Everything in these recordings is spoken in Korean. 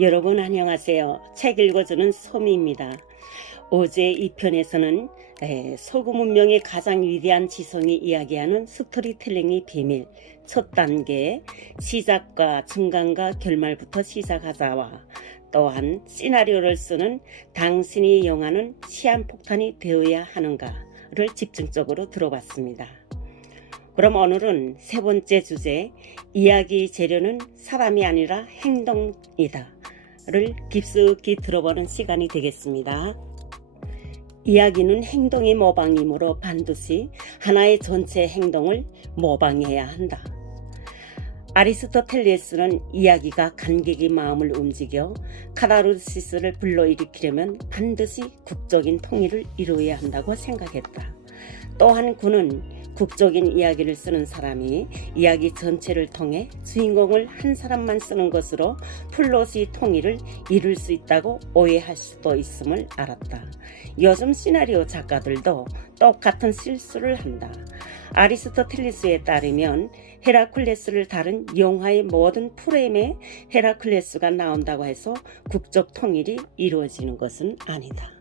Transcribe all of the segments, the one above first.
여러분 안녕하세요. 책 읽어주는 소미입니다. 어제 이 편에서는 서구 문명의 가장 위대한 지성이 이야기하는 스토리텔링의 비밀 첫 단계 시작과 중간과 결말부터 시작하자와 또한 시나리오를 쓰는 당신이 영화는 시한폭탄이 되어야 하는가를 집중적으로 들어봤습니다. 그럼 오늘은 세 번째 주제 이야기 재료는 사람이 아니라 행동이다 를 깊숙이 들어보는 시간이 되겠습니다. 이야기는 행동의 모방이므로 반드시 하나의 전체 행동을 모방해야 한다. 아리스토텔레스는 이야기가 관객의 마음을 움직여 카타르시스를 불러일으키려면 반드시 국적인 통일을 이루어야 한다고 생각했다. 또한 그는 국적인 이야기를 쓰는 사람이 이야기 전체를 통해 주인공을 한 사람만 쓰는 것으로 플롯의 통일을 이룰 수 있다고 오해할 수도 있음을 알았다. 요즘 시나리오 작가들도 똑같은 실수를 한다. 아리스토텔레스에 따르면 헤라클레스를 다룬 영화의 모든 프레임에 헤라클레스가 나온다고 해서 국적 통일이 이루어지는 것은 아니다.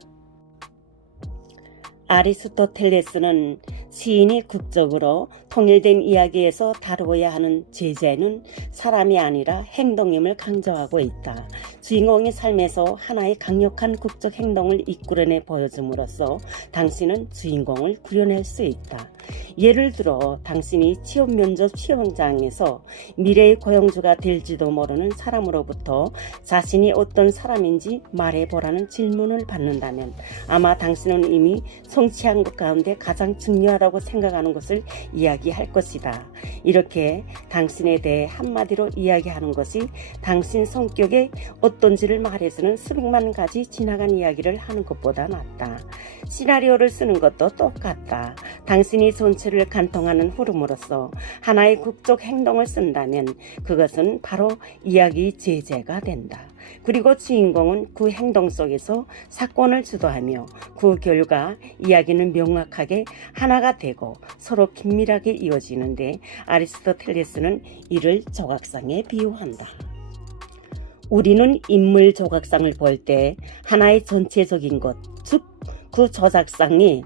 아리스토텔레스는 시인이 국적으로 통일된 이야기에서 다루어야 하는 제재는 사람이 아니라 행동임을 강조하고 있다. 주인공의 삶에서 하나의 강력한 국적 행동을 이끌어내 보여줌으로써 당신은 주인공을 구현할 수 있다. 예를 들어 당신이 취업 면접 시험장에서 미래의 고용주가 될지도 모르는 사람으로부터 자신이 어떤 사람인지 말해보라는 질문을 받는다면 아마 당신은 이미 성취한 것 가운데 가장 중요하다고 생각하는 것을 이야기할 것이다. 이렇게 당신에 대해 한마디로 이야기하는 것이 당신 성격의 어떤지를 말해주는 수백만 가지 지나간 이야기를 하는 것보다 낫다. 시나리오를 쓰는 것도 똑같다. 당신이 전체를 관통하는 흐름으로서 하나의 국적 행동을 쓴다면 그것은 바로 이야기의 제재가 된다. 그리고 주인공은 그 행동 속에서 사건을 주도하며 그 결과 이야기는 명확하게 하나가 되고 서로 긴밀하게 이어지는데 아리스토텔레스는 이를 조각상에 비유한다. 우리는 인물 조각상을 볼 때 하나의 전체적인 것, 즉 그 조각상이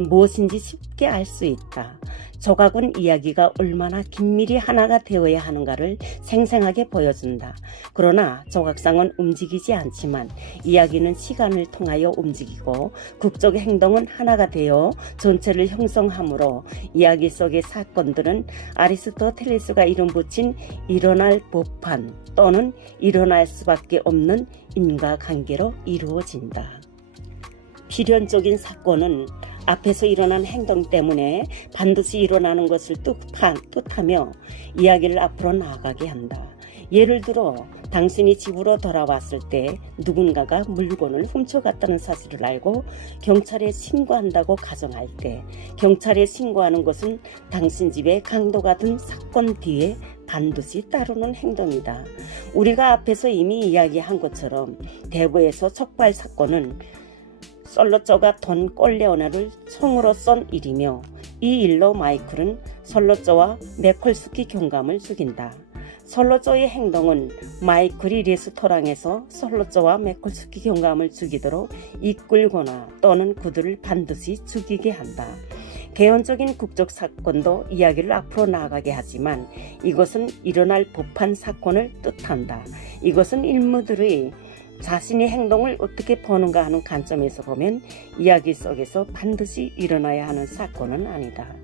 무엇인지 쉽게 알 수 있다. 조각은 이야기가 얼마나 긴밀히 하나가 되어야 하는가를 생생하게 보여준다. 그러나 조각상은 움직이지 않지만 이야기는 시간을 통하여 움직이고 국적 행동은 하나가 되어 전체를 형성하므로 이야기 속의 사건들은 아리스토텔레스가 이름 붙인 일어날 법한 또는 일어날 수밖에 없는 인과관계로 이루어진다. 필연적인 사건은 앞에서 일어난 행동 때문에 반드시 일어나는 것을 뜻하며 이야기를 앞으로 나아가게 한다. 예를 들어 당신이 집으로 돌아왔을 때 누군가가 물건을 훔쳐갔다는 사실을 알고 경찰에 신고한다고 가정할 때 경찰에 신고하는 것은 당신 집에 강도가 든 사건 뒤에 반드시 따르는 행동이다. 우리가 앞에서 이미 이야기한 것처럼 대구에서 촉발 사건은 솔로조가 돈 꼴레오네를 총으로 쏜 일이며 이 일로 마이클은 솔로조와 메콜스키 경감을 죽인다. 솔로조의 행동은 마이클이 레스토랑에서 솔로조와 메콜스키 경감을 죽이도록 이끌거나 또는 그들을 반드시 죽이게 한다. 개연적인 국적 사건도 이야기를 앞으로 나아가게 하지만 이것은 일어날 법한 사건을 뜻한다. 이것은 인물들의 자신의 행동을 어떻게 보는가 하는 관점에서 보면 이야기 속에서 반드시 일어나야 하는 사건은 아니다.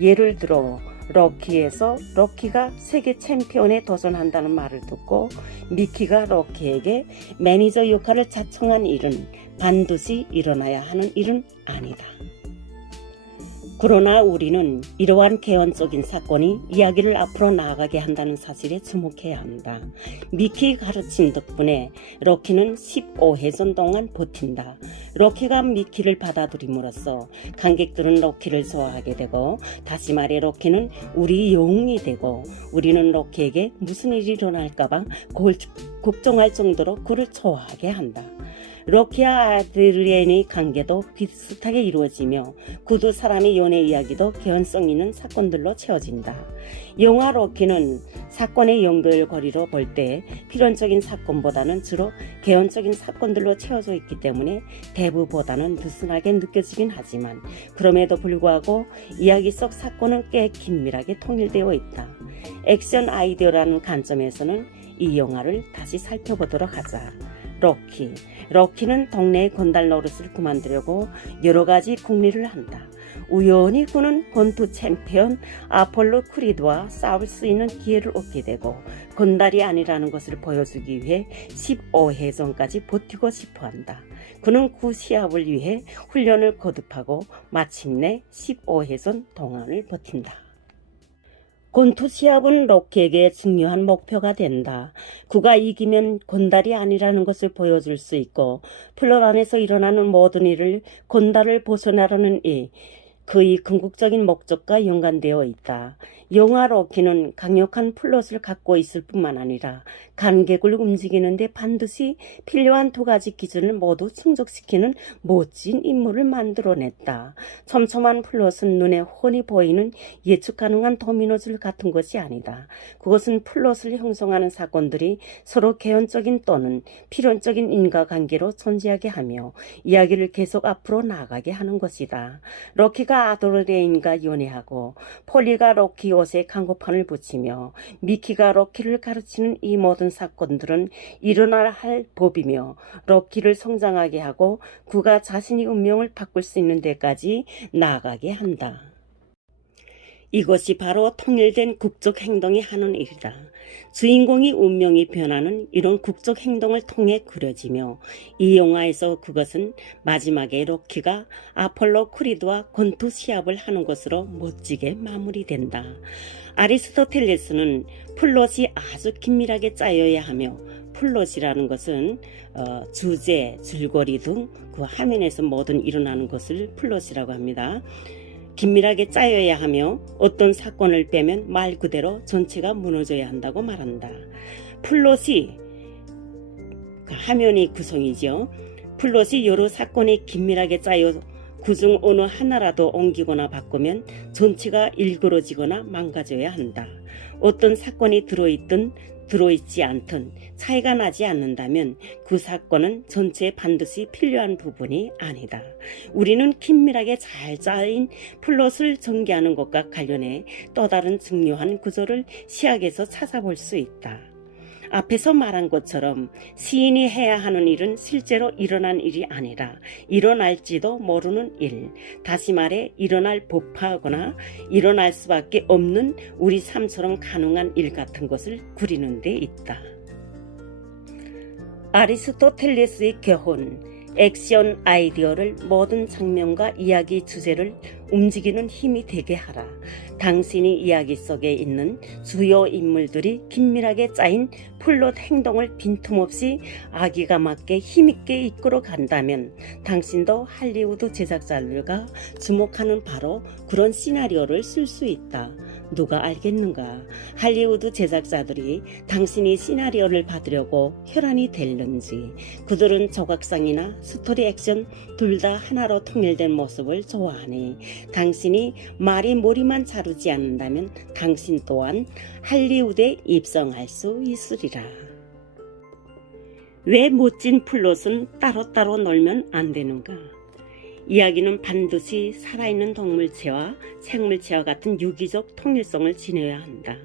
예를 들어 럭키에서 럭키가 세계 챔피언에 도전한다는 말을 듣고 미키가 럭키에게 매니저 역할을 자청한 일은 반드시 일어나야 하는 일은 아니다. 그러나 우리는 이러한 개연적인 사건이 이야기를 앞으로 나아가게 한다는 사실에 주목해야 한다. 미키의 가르침 덕분에 럭키는 15회전 동안 버틴다. 럭키가 미키를 받아들임으로써 관객들은 럭키를 좋아하게 되고 다시 말해 럭키는 우리 영웅이 되고 우리는 럭키에게 무슨 일이 일어날까봐 걱정할 정도로 그를 좋아하게 한다. 로키와 아드리엔의 관계도 비슷하게 이루어지며 구두 사람의 연애 이야기도 개연성 있는 사건들로 채워진다. 영화 로키는 사건의 연결고리로 볼 때 필연적인 사건보다는 주로 개연적인 사건들로 채워져 있기 때문에 대부보다는 느슨하게 느껴지긴 하지만 그럼에도 불구하고 이야기 속 사건은 꽤 긴밀하게 통일되어 있다. 액션 아이디어라는 관점에서는 이 영화를 다시 살펴보도록 하자. 로키는 동네의 건달 노릇을 그만두려고 여러 가지 궁리를 한다. 우연히 그는 권투 챔피언 아폴로 크리드와 싸울 수 있는 기회를 얻게 되고 건달이 아니라는 것을 보여주기 위해 15회전까지 버티고 싶어한다. 그는 그 시합을 위해 훈련을 거듭하고 마침내 15회전 동안을 버틴다. 권투 시합은 로키에게 중요한 목표가 된다. 그가 이기면 건달이 아니라는 것을 보여줄 수 있고 플롯 안에서 일어나는 모든 일을 건달을 벗어나려는 그의 궁극적인 목적과 연관되어 있다. 영화 로키는 강력한 플롯을 갖고 있을 뿐만 아니라 관객을 움직이는데 반드시 필요한 두 가지 기준을 모두 충족시키는 멋진 인물을 만들어냈다. 촘촘한 플롯은 눈에 훤히 보이는 예측 가능한 도미노줄 같은 것이 아니다. 그것은 플롯을 형성하는 사건들이 서로 개연적인 또는 필연적인 인과관계로 존재하게 하며 이야기를 계속 앞으로 나아가게 하는 것이다. 로키가 아드리엔과 연애하고 폴리가 로키 옷에 광고판을 붙이며 미키가 로키를 가르치는 이 모든 사건들은 일어나야 할 법이며 로키를 성장하게 하고 그가 자신의 운명을 바꿀 수 있는 데까지 나아가게 한다. 이것이 바로 통일된 국적 행동이 하는 일이다. 주인공의 운명이 변하는 이런 국적 행동을 통해 그려지며 이 영화에서 그것은 마지막에 로키가 아폴로 크리드와 권투 시합을 하는 것으로 멋지게 마무리된다. 아리스토텔레스는 플롯이 아주 긴밀하게 짜여야 하며 플롯이라는 것은 주제, 줄거리 등 그 화면에서 모든 일어나는 것을 플롯이라고 합니다. 긴밀하게 짜여야 하며 어떤 사건을 빼면 말 그대로 전체가 무너져야 한다고 말한다. 플롯이 화면의 구성이죠. 플롯이 여러 사건이 긴밀하게 짜여 그중 어느 하나라도 옮기거나 바꾸면 전체가 일그러지거나 망가져야 한다. 어떤 사건이 들어있지 않든 차이가 나지 않는다면 그 사건은 전체에 반드시 필요한 부분이 아니다. 우리는 긴밀하게 잘 짜인 플롯을 전개하는 것과 관련해 또 다른 중요한 구조를 시학에서 찾아볼 수 있다. 앞에서 말한 것처럼 시인이 해야 하는 일은 실제로 일어난 일이 아니라 일어날지도 모르는 일, 다시 말해 일어날 법하거나 일어날 수밖에 없는 우리 삶처럼 가능한 일 같은 것을 그리는 데 있다. 아리스토텔레스의 교훈, 액션 아이디어를 모든 장면과 이야기 주제를 움직이는 힘이 되게 하라. 당신이 이야기 속에 있는 주요 인물들이 긴밀하게 짜인 플롯 행동을 빈틈없이 아기가 맞게 힘있게 이끌어 간다면 당신도 할리우드 제작자들과 주목하는 바로 그런 시나리오를 쓸 수 있다. 누가 알겠는가? 할리우드 제작자들이 당신이 시나리오를 받으려고 혈안이 될는지, 그들은 조각상이나 스토리 액션 둘 다 하나로 통일된 모습을 좋아하니 당신이 말이 머리만 자르지 않는다면 당신 또한 할리우드에 입성할 수 있으리라. 왜 멋진 플롯은 따로따로 놀면 안 되는가? 이야기는 반드시 살아있는 동물체와 생물체와 같은 유기적 통일성을 지녀야 한다.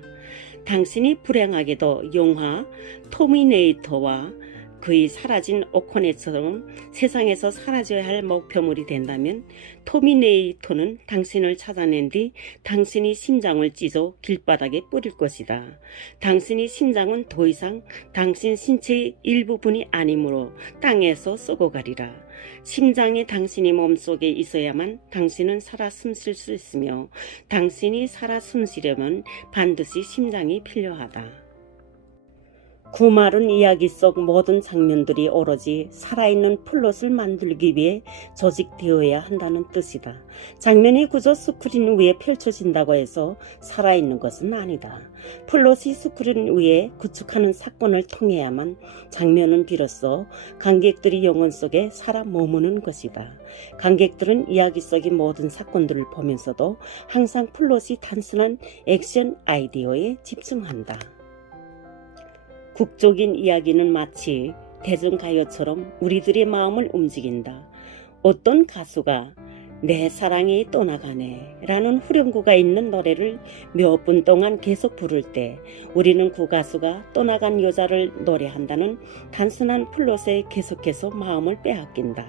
당신이 불행하게도 영화 터미네이터와 그의 사라진 오코네처럼 세상에서 사라져야 할 목표물이 된다면 터미네이터는 당신을 찾아낸 뒤 당신이 심장을 찢어 길바닥에 뿌릴 것이다. 당신이 심장은 더 이상 당신 신체의 일부분이 아니므로 땅에서 썩어가리라. 심장이 당신이 몸속에 있어야만 당신은 살아 숨쉴 수 있으며 당신이 살아 숨쉬려면 반드시 심장이 필요하다. 구마른 이야기 속 모든 장면들이 오로지 살아있는 플롯을 만들기 위해 조직되어야 한다는 뜻이다. 장면이 그저 스크린 위에 펼쳐진다고 해서 살아있는 것은 아니다. 플롯이 스크린 위에 구축하는 사건을 통해야만 장면은 비로소 관객들이 영혼 속에 살아 머무는 것이다. 관객들은 이야기 속의 모든 사건들을 보면서도 항상 플롯이 단순한 액션 아이디어에 집중한다. 국적인 이야기는 마치 대중가요처럼 우리들의 마음을 움직인다. 어떤 가수가 내 사랑이 떠나가네 라는 후렴구가 있는 노래를 몇 분 동안 계속 부를 때 우리는 그 가수가 떠나간 여자를 노래한다는 단순한 플롯에 계속해서 마음을 빼앗긴다.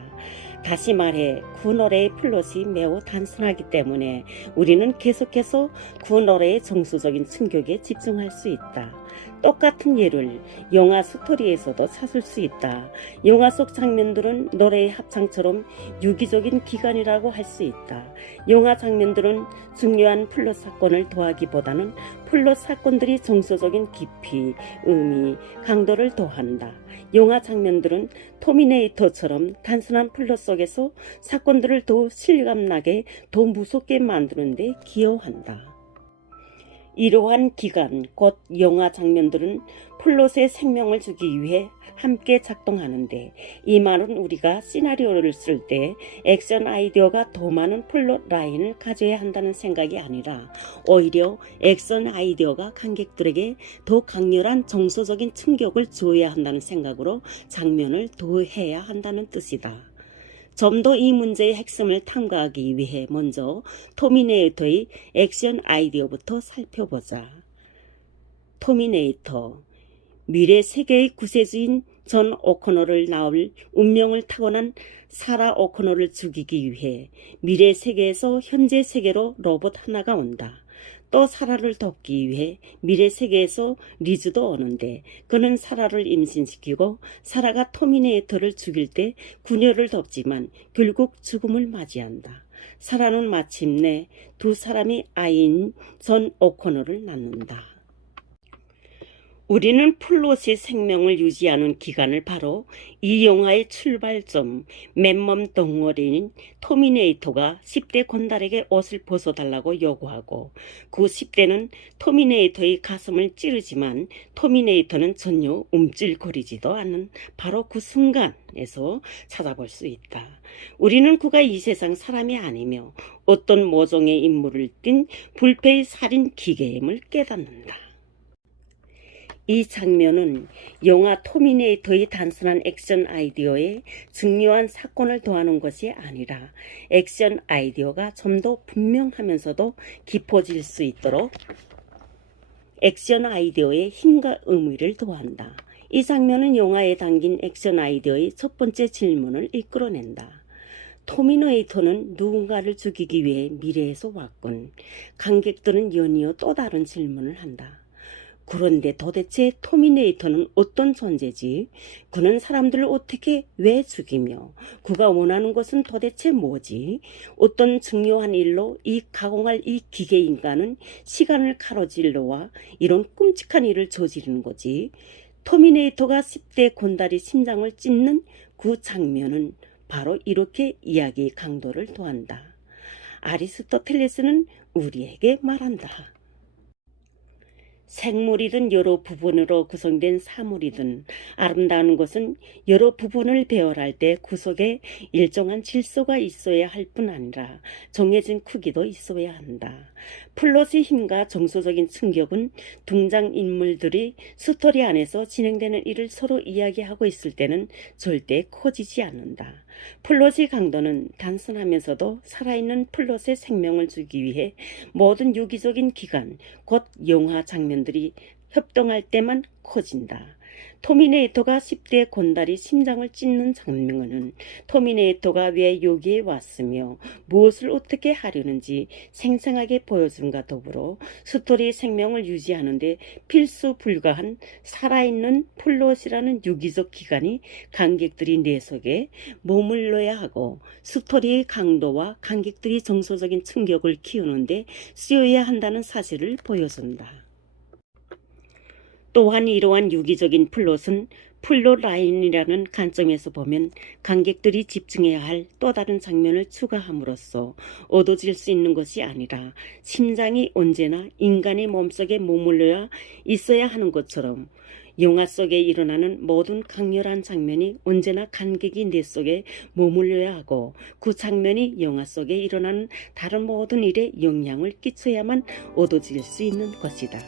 다시 말해 그 노래의 플롯이 매우 단순하기 때문에 우리는 계속해서 그 노래의 정서적인 충격에 집중할 수 있다. 똑같은 예를 영화 스토리에서도 찾을 수 있다. 영화 속 장면들은 노래의 합창처럼 유기적인 기관이라고 할 수 있다. 영화 장면들은 중요한 플롯 사건을 더하기보다는 플롯 사건들이 정서적인 깊이, 의미, 강도를 더한다. 영화 장면들은 터미네이터처럼 단순한 플롯 속에서 사건들을 더 실감나게, 더 무섭게 만드는 데 기여한다. 이러한 기간, 곧 영화 장면들은 플롯에 생명을 주기 위해 함께 작동하는데, 이 말은 우리가 시나리오를 쓸 때 액션 아이디어가 더 많은 플롯 라인을 가져야 한다는 생각이 아니라 오히려 액션 아이디어가 관객들에게 더 강렬한 정서적인 충격을 주어야 한다는 생각으로 장면을 더해야 한다는 뜻이다. 좀 더 이 문제의 핵심을 탐구하기 위해 먼저 터미네이터의 액션 아이디어부터 살펴보자. 터미네이터, 미래 세계의 구세주인 존 오코너를 낳을 운명을 타고난 사라 오코너를 죽이기 위해 미래 세계에서 현재 세계로 로봇 하나가 온다. 또 사라를 돕기 위해 미래 세계에서 리즈도 오는데 그는 사라를 임신시키고 사라가 터미네이터를 죽일 때 그녀를 돕지만 결국 죽음을 맞이한다. 사라는 마침내 두 사람이 아이인 존 오코너를 낳는다. 우리는 플롯이 생명을 유지하는 기간을 바로 이 영화의 출발점, 맨몸 덩어리인 터미네이터가 10대 건달에게 옷을 벗어달라고 요구하고 그 10대는 터미네이터의 가슴을 찌르지만 터미네이터는 전혀 움찔거리지도 않는 바로 그 순간에서 찾아볼 수 있다. 우리는 그가 이 세상 사람이 아니며 어떤 모종의 인물을 띤 불패의 살인 기계임을 깨닫는다. 이 장면은 영화 터미네이터의 단순한 액션 아이디어에 중요한 사건을 더하는 것이 아니라 액션 아이디어가 좀 더 분명하면서도 깊어질 수 있도록 액션 아이디어의 힘과 의미를 더한다. 이 장면은 영화에 담긴 액션 아이디어의 첫 번째 질문을 이끌어낸다. 터미네이터는 누군가를 죽이기 위해 미래에서 왔군. 관객들은 연이어 또 다른 질문을 한다. 그런데 도대체 터미네이터는 어떤 존재지? 그는 사람들을 어떻게 왜 죽이며 그가 원하는 것은 도대체 뭐지? 어떤 중요한 일로 이 가공할 이 기계 인간은 시간을 가로질러와 이런 끔찍한 일을 저지르는 거지? 터미네이터가 10대 건달이 심장을 찢는 그 장면은 바로 이렇게 이야기 강도를 더한다. 아리스토텔레스는 우리에게 말한다. 생물이든 여러 부분으로 구성된 사물이든 아름다운 것은 여러 부분을 배열할 때 그 속에 일정한 질서가 있어야 할 뿐 아니라 정해진 크기도 있어야 한다. 플롯의 힘과 정서적인 충격은 등장인물들이 스토리 안에서 진행되는 일을 서로 이야기하고 있을 때는 절대 커지지 않는다. 플롯의 강도는 단순하면서도 살아있는 플롯에 생명을 주기 위해 모든 유기적인 기관, 곧 영화 장면들이 협동할 때만 커진다. 터미네이터가 10대 건달이 심장을 찢는 장면은 터미네이터가 왜 여기에 왔으며 무엇을 어떻게 하려는지 생생하게 보여줌과 더불어 스토리의 생명을 유지하는 데 필수 불가한 살아있는 플롯이라는 유기적 기관이 관객들이 내 속에 머물러야 하고 스토리의 강도와 관객들이 정서적인 충격을 키우는 데 쓰여야 한다는 사실을 보여준다. 또한 이러한 유기적인 플롯은 플롯라인이라는 관점에서 보면 관객들이 집중해야 할 또 다른 장면을 추가함으로써 얻어질 수 있는 것이 아니라 심장이 언제나 인간의 몸속에 머물러야 있어야 하는 것처럼 영화 속에 일어나는 모든 강렬한 장면이 언제나 관객이 내 속에 머물러야 하고 그 장면이 영화 속에 일어나는 다른 모든 일에 영향을 끼쳐야만 얻어질 수 있는 것이다.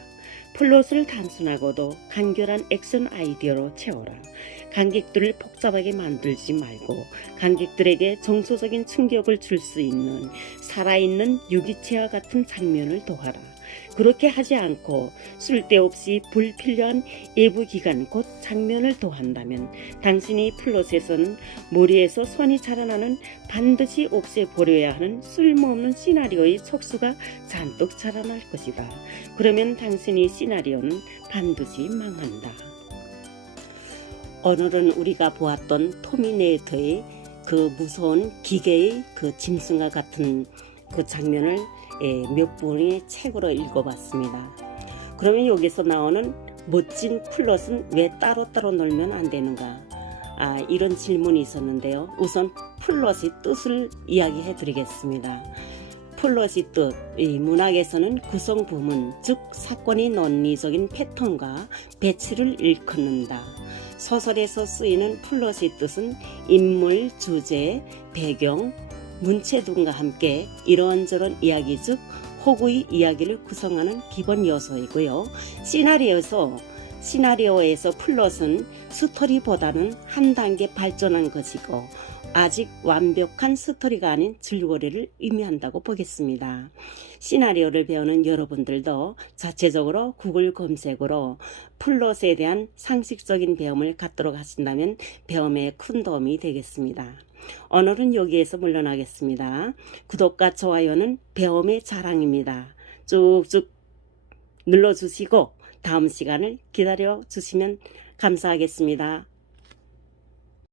플롯을 단순하고도 간결한 액션 아이디어로 채워라. 관객들을 복잡하게 만들지 말고 관객들에게 정서적인 충격을 줄 수 있는 살아있는 유기체와 같은 장면을 더하라. 그렇게 하지 않고 쓸데없이 불필요한 예부 기간 곧 장면을 더한다면 당신이 플롯에서는 머리에서 손이 자라나는 반드시 없애버려야 하는 쓸모없는 시나리오의 촉수가 잔뜩 자라날 것이다. 그러면 당신의 시나리오는 반드시 망한다. 오늘은 우리가 보았던 터미네이터의 그 무서운 기계의 그 짐승과 같은 그 장면을 몇 분의 책으로 읽어봤습니다. 그러면 여기서 나오는 멋진 플롯은 왜 따로따로 놀면 안 되는가? 이런 질문이 있었는데요. 우선 플롯의 뜻을 이야기해 드리겠습니다. 플롯의 뜻, 이 문학에서는 구성 부문, 즉 사건의 논리적인 패턴과 배치를 일컫는다. 소설에서 쓰이는 플롯의 뜻은 인물, 주제, 배경, 문체 등과 함께 이런저런 이야기 즉 호구의 이야기를 구성하는 기본 요소이고요. 시나리오에서 플롯은 스토리보다는 한 단계 발전한 것이고 아직 완벽한 스토리가 아닌 줄거리를 의미한다고 보겠습니다. 시나리오를 배우는 여러분들도 자체적으로 구글 검색으로 플롯에 대한 상식적인 배움을 갖도록 하신다면 배움에 큰 도움이 되겠습니다. 오늘은 여기에서 물러나겠습니다. 구독과 좋아요는 배움의 자랑입니다. 쭉쭉 눌러주시고 다음 시간을 기다려 주시면 감사하겠습니다.